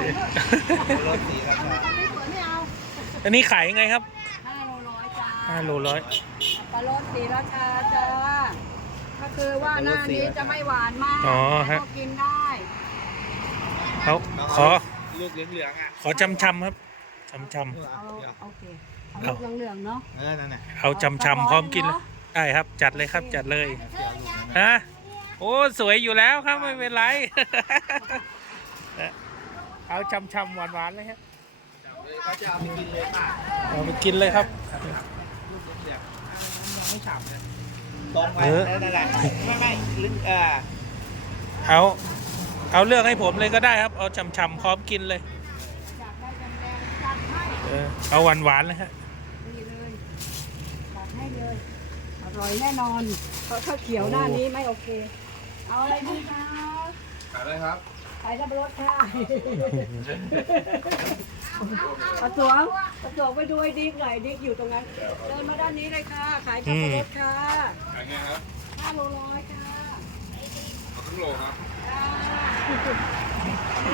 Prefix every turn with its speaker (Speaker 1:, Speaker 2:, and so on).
Speaker 1: รถสีราคา
Speaker 2: อันนี้ขายยังไงครับ
Speaker 3: 5 โล 100จ้า
Speaker 2: 5 โล 100
Speaker 3: ปลารสศรีราชาจ้าก็คือว่าหน้านี้จะไม่หวานมากก็กินได้
Speaker 2: เขาขอ
Speaker 1: ลูกเหลืองๆอ่ะ
Speaker 2: ขอจำครับจำ
Speaker 3: โอเคเอาลูกเหลืองๆเนาะ
Speaker 1: นั่นน่ะ
Speaker 2: เอาจำพร้อมกินเลยได้ครับจัดเลยครับจัดเลยฮะโอ้สวยอยู่แล้วครับไม่เป็นไรเอาจำหวานเลยครับ
Speaker 1: เขาจะเอาไปกินเลยป่ะ
Speaker 2: เอาไปกินเลยครับ
Speaker 1: ลูกเหลืองๆยังไม่ฉ่ำเลยตรงไปนั่นแหละไม่ลึก
Speaker 2: เอาเลือกให้ผมเลยก็ได้ครับเอาจำพร้อมกินเลยเอาหวานเลยฮะ
Speaker 3: นี่เลยจัดให้เลยอร่อยแน่นอนเพราะข้าวเขียวหน้านี้ไม่โอเคเอาอะไรดีคะ
Speaker 1: ขายอะไรครับ
Speaker 3: ขายสับปะรดค่ะประสวงไปดูไอ้ดิ๊กหน่อยดิ๊กอยู่ตรงนั้นเดินมาด้านนี้เลยค่ะขายสับปะรดค่ะ
Speaker 1: ขายไงครับ
Speaker 3: 5 โล 100ค่ะ
Speaker 1: เอาครึ่งโลครับ